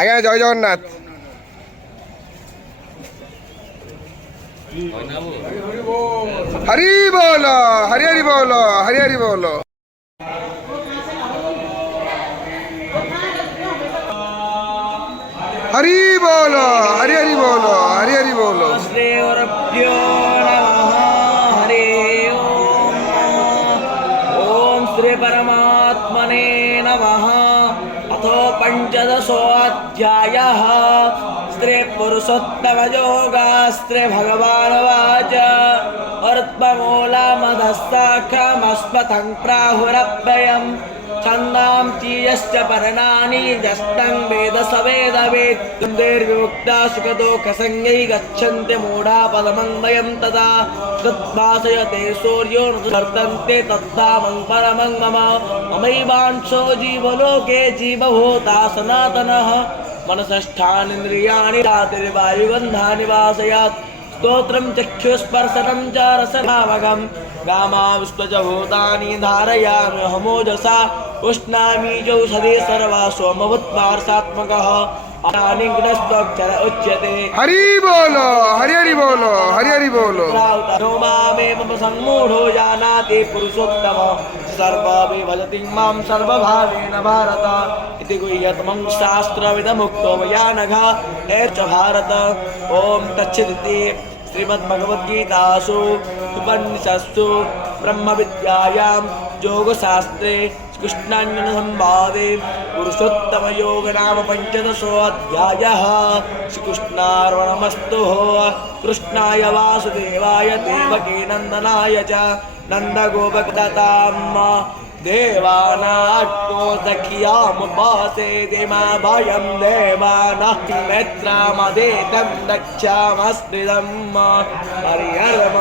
আগে জয় জগন্নাথ। হরি বল, হরি হরি বল, হরি হরি বল। हरि बोलो, हरि हरि बोलो, हरि हरि बोलो। श्री गुरुभ्यो नमः। हरि ओम श्री परमात्मने नमः। अथो पंचदशोऽध्यायः। श्री पुरुषोत्तमयोगास्त्रे भगवानुवाच अर्त्ममूलमधस्साखमस्मथं प्राहुरव्ययम् छन्दां चीयश्च पर्णानि यस्तं वेद स वेदवेत् कुन्देर्विमुक्ता सुखदुःखसंज्ञै गच्छन्ति मूढा पदमन्वयं तदा तद्भासयते सूर्यो न वर्तन्ते तद्धामं परमं मम ममैवांशो जीवलोके जीवभूता सनातनः मनसष्ठानीन्द्रियाणि रातिर्वायुगन्धानि वासयात् स्तोत्रं चक्षुस्पर्शनं च रसभावगम् गामाविष्टज भूतानि धारयामि अहमोजसा उष्णामि चौषधे सर्वा सोमवत्पार्शात्मकः अनानिग्नस्त्वक्षर उच्यते। हरि बोलो, हरि हरि बोलो, हरि हरि बोलो। नो मामेव सम्मूढो जानाति पुरुषोत्तम सर्वं भजति मां सर्वभावेन भारत इति गुह्यतमं शास्त्रविदमुक्तो मया नघ एच भारत। ओम तच्छिदिति श्रीमद्भगवद्गीतासु उपनिषत्सु ब्रह्मविद्यायां योगशास्त्रे कृष्णार्जुनसंवादे पुरुषोत्तमयोग नाम पंचदशोऽध्यायः। श्रीकृष्णार्पणमस्तु। कृष्णाय वासुदेवाय देवकी नन्दनाय च नन्दगोपकुलतां देवानाट्टो सखियामुपासे दिमा भयं देवानः नेत्रामदेतं दक्षामस्त्रिदम् हरिहरम।